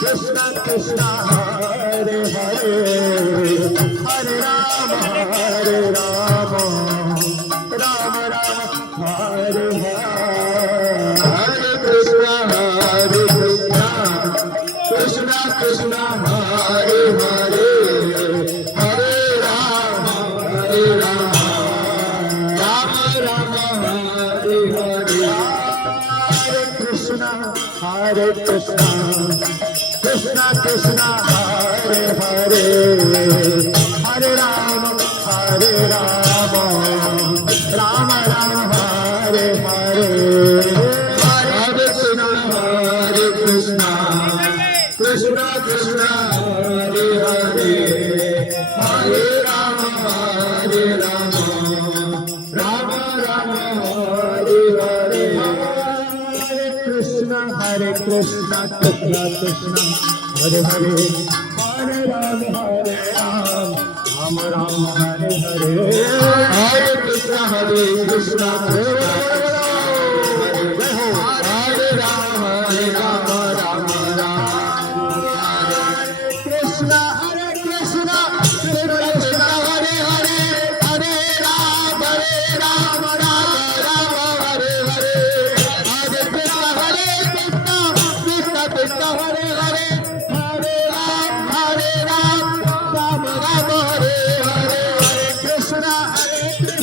Krishna Krishna Hare Hare Hare Rama Hare Rama Rama Rama Hare Hare Hare Krishna Krishna Krishna Hare Hare Hare Rama Rama Rama Hare Hare Hare Krishna Krishna Krishna Hare Hare Hare Rama Rama Rama Hare Hare Hare Krishna Krishna Krishna Hare Hare Hare Rama Rama Rama Hare Hare Krishna Krishna Krishna Hare Hare Hare Ram Ram Hare Hare Hare Krishna Krishna Hare Ram Ram Krishna Krishna Hare Hare Hare Ram Ram Hare Hare Hare Krishna Krishna Krishna Hare Hare Hare Ram Ram Hare Hare Hare Krishna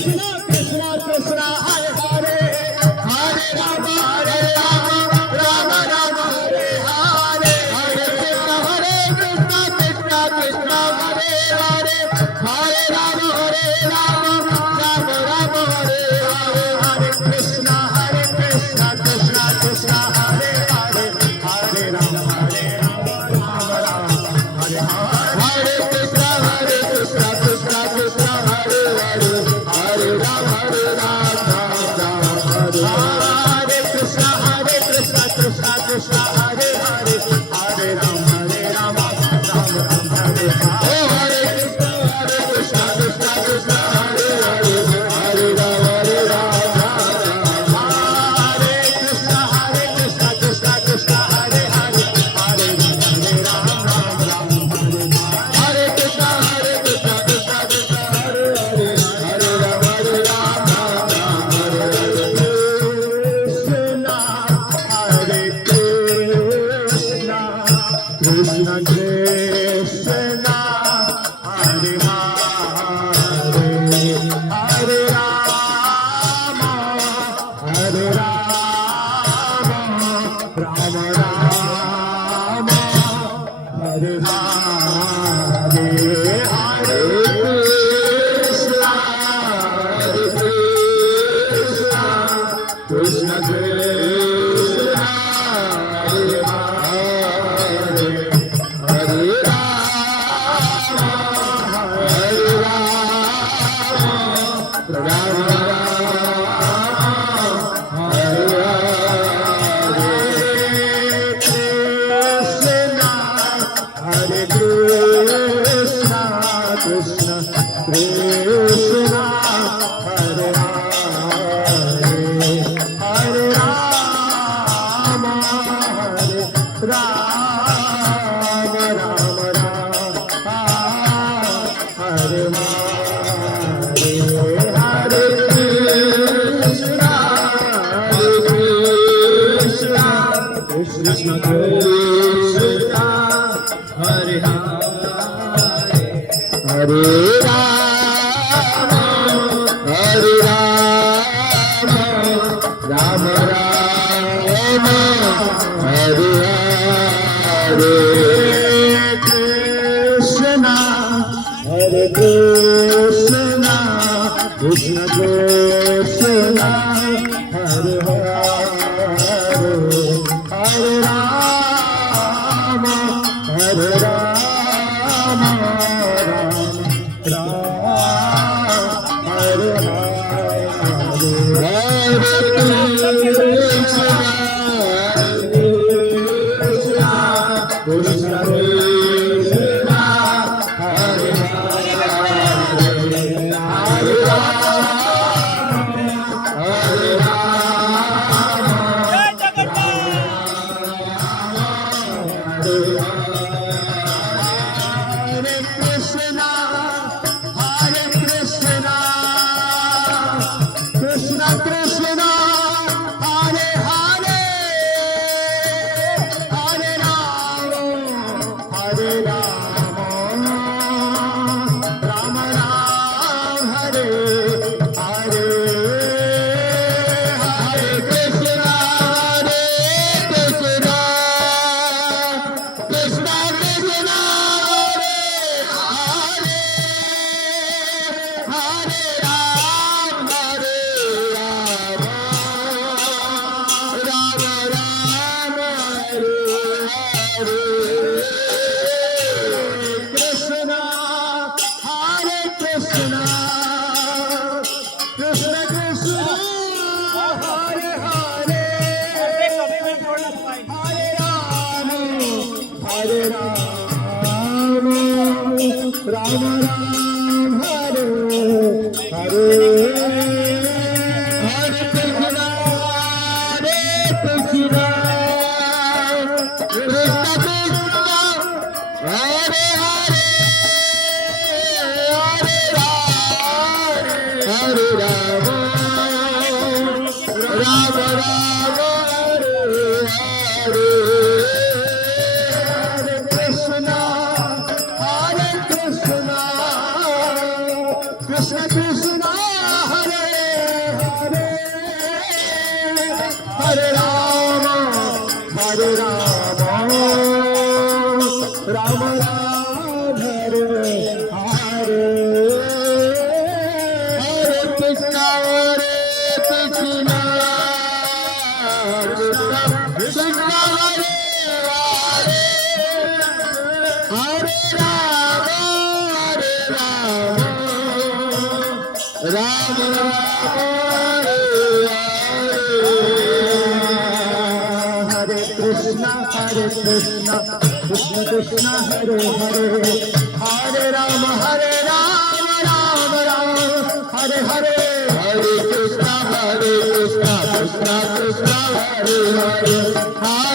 Krishna Krishna Hare Hare Hare Ram Ram Hare Hare Hare Krishna Krishna Krishna Hare Hare Hare Ram Ram Hare Hare Hare Krishna Krishna Krishna Hare Hare Hare Ram Hare Hare Krishna Krishna Krishna Hare Hare Hare Ram Hare Krishna Krishna Krishna Hare Hare Hare Ram Hare Hare Krishna Krishna Krishna Hare Hare Hare Ram Hare Krishna Krishna Krishna Hare Hare Hare Ram Hare Krishna Krishna Krishna Hare Hare Hare Ram Krishna Krishna Hare Hare Hare Rama Rama Rama Hare Hare Hare Krishna Krishna Krishna Hare Hare Hare Krishna Krishna Hare Hare Hare Rama Rama Hare Hare Hare Krishna Krishna Krishna Hare Hare Hare Rama Rama Hare Hare Krishna Krishna Krishna Krishna Hare Hare Hare Rama Hare Rama Hare Krishna Krishna Hare Hare Krishna Krishna Hare Hare Hare Rama Hare Rama Rama Rama Hare Hare Hare Krishna Hare Krishna Krishna Krishna Hare Rama Rama Rama Hare Hare Krishna Hare Krishna Krishna Krishna Hare Hare Hare Rama Hare Rama Rama Rama Hare Hare Hare Krishna Hare Krishna Krishna Krishna Hare Hare Hare Rama Hare Rama Rama Rama Hare Hare Hare Krishna Hare Krishna Krishna Krishna Hare Hare Hare Rama Hare Rama Rama Rama Hare Hare Hare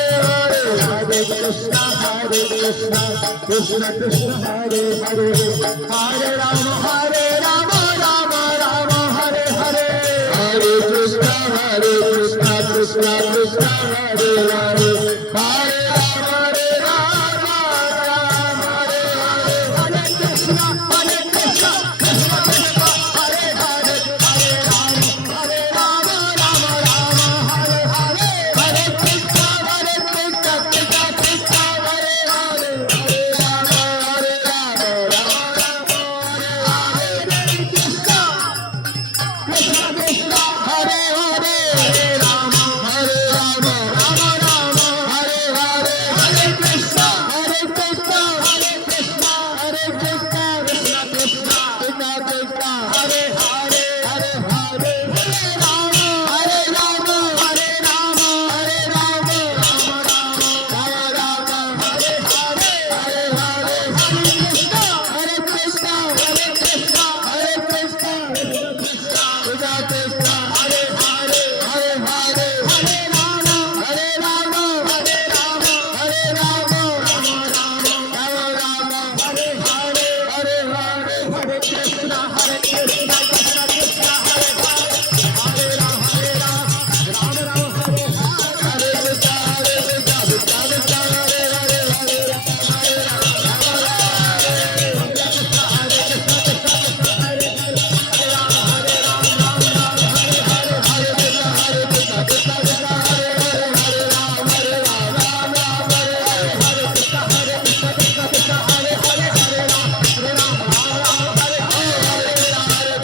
Krishna Hare Krishna Krishna Krishna Hare Hare Hare Rama Hare Rama Rama Rama Hare Hare Krishna Krishna Krishna Hare Hare Hare Rama Rama Rama Hare Hare Hare Krishna Krishna Krishna Hare Hare Hare Rama Rama Hare Hare Hare Krishna Krishna Krishna Hare Hare Hare Rama Rama Rama Hare Hare Hare Krishna Krishna Krishna Hare Hare Hare Rama Rama Hare Hare Hare Krishna Krishna Krishna Hare Hare Hare Rama Rama Hare Hare Hare Krishna Krishna Krishna Hare Hare Hare Rama Hare Krishna Krishna Krishna Hare Hare Hare Rama Rama Rama Hare Hare Hare Krishna Krishna Hare Krishna Krishna Krishna Krishna Hare Hare Hare Hare Rama Hare Rama Hare Rama Hare Rama Rama Rama Hare Hare Hare Hare Krishna Krishna Hare Krishna Hare Krishna Krishna Krishna Hare Hare Hare Hare Hare Rama Hare Rama Hare Rama Hare Rama Rama Rama Hare Hare Hare Hare Hare Krishna Krishna Krishna Hare Hare Hare Rama Hare Rama Rama Rama Hare Hare Krishna Krishna Krishna Hare Hare Hare Hare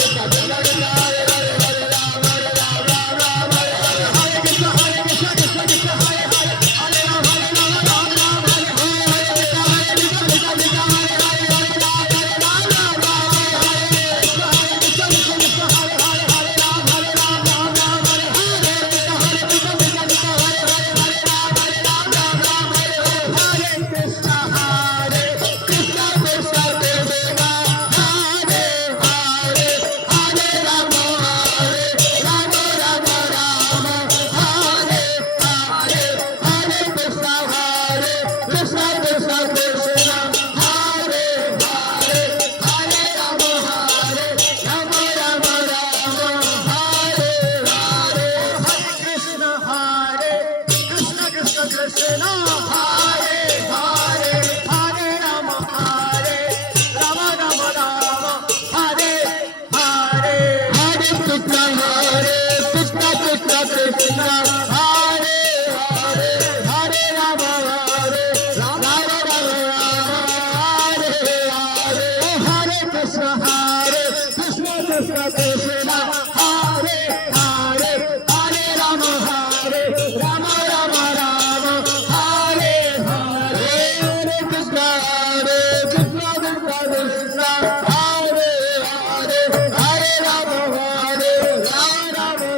Krishna Krishna Hare Hare Hare Rama Hare Rama Rama Rama Hare Hare Hare Krishna Krishna Krishna Hare Hare Hare Rama Hare Rama Rama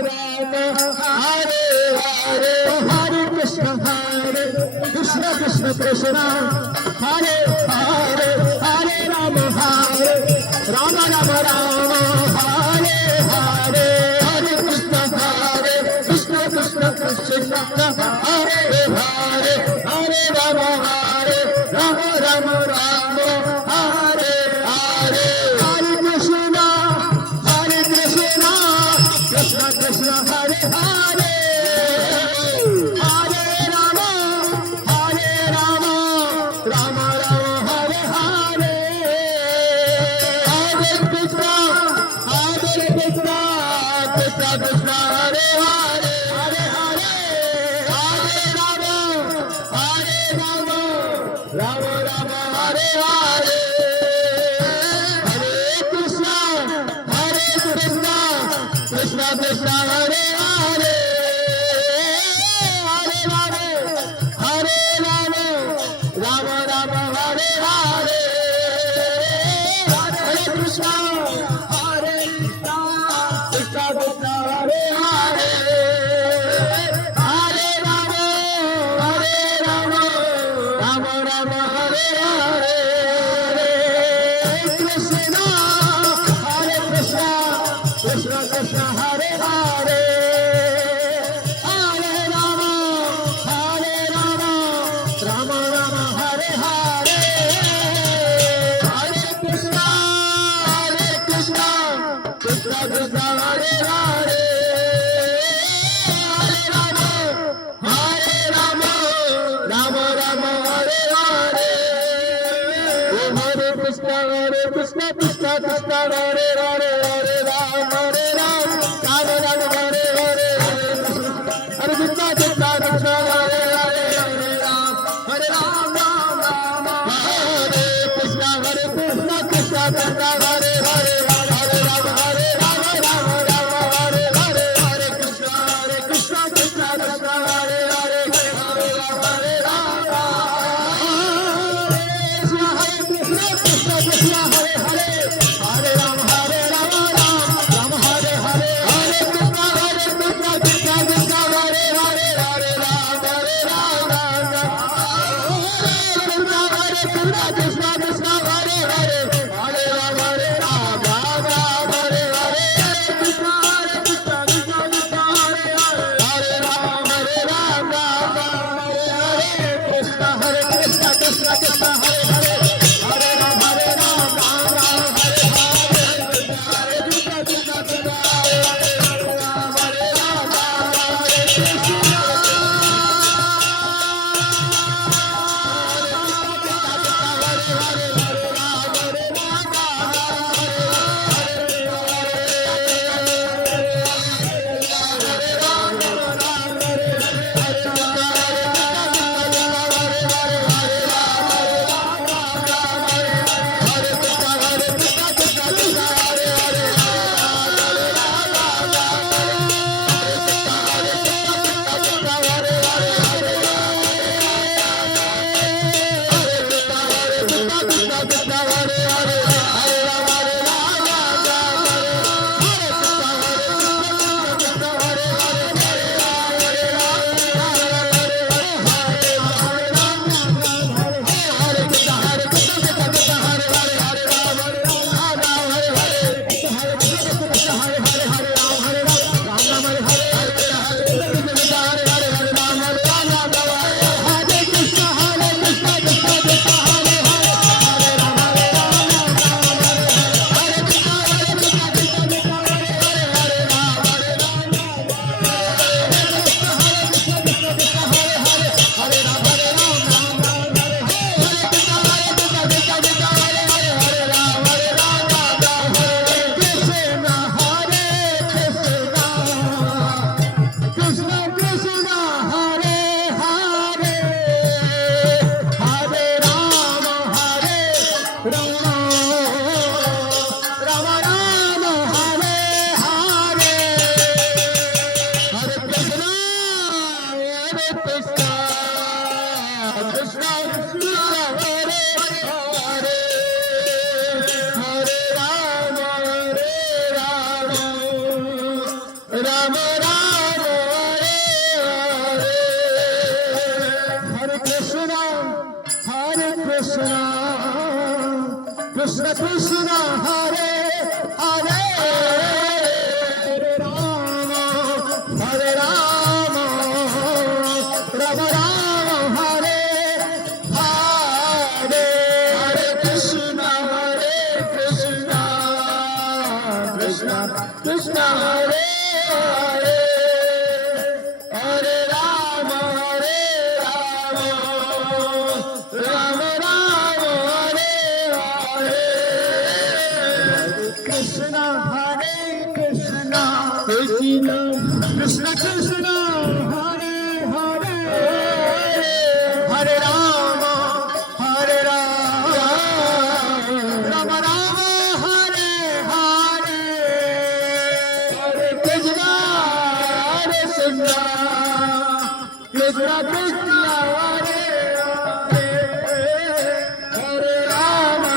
Hare Hare Hare Krishna Krishna Krishna Hare Hare Hare Rama Hare Rama Rama Rama Hare Hare Hare Krishna Krishna Krishna Hare Hare Hare Rama Hare Rama Rama Rama Hare Hare Hare Krishna Krishna Krishna Hare Hare Hare Rama Rama Rama Hare Hare Hare Krishna Krishna Krishna Hare Hare Hare Hare Hare Rama Rama Rama Hare Hare Hare Krishna Krishna Krishna Hare Hare Hare Rama Rama Rama Hare Hare Hare Krishna Krishna Krishna Hare Hare Hare Rama Rama Rama Hare Hare Krishna Krishna Krishna Hare Hare Hare Rama Rama Rama Hare Hare Hare Krishna Krishna Krishna Hare Hare Hare Rama Rama Rama Hare Hare Hare Krishna Krishna Krishna Hare Hare Hare Ram Rama Rama Hare Hare Hare Krishna Krishna Krishna Hare Hare Hare Ram Ram Hare Krishna Krishna Krishna Hare Hare Hare Ram Hare Rama Rama Hare Hare Hare Krishna Krishna Krishna Hare Hare Hare Ram Hare Rama Hare Krishna Krishna Krishna Hare Hare Hare Ram Hare Rama Krishna Krishna Hare Hare Hare Ram Ram Ram Hare Hare Hare Krishna Krishna Krishna Hare Hare Hare Ram Ram Ram Hare Hare Krishna Hare Krishna Krishna Krishna Krishna Hare Hare Hare Ram Ram Ram Hare Hare Hare Krishna Krishna Krishna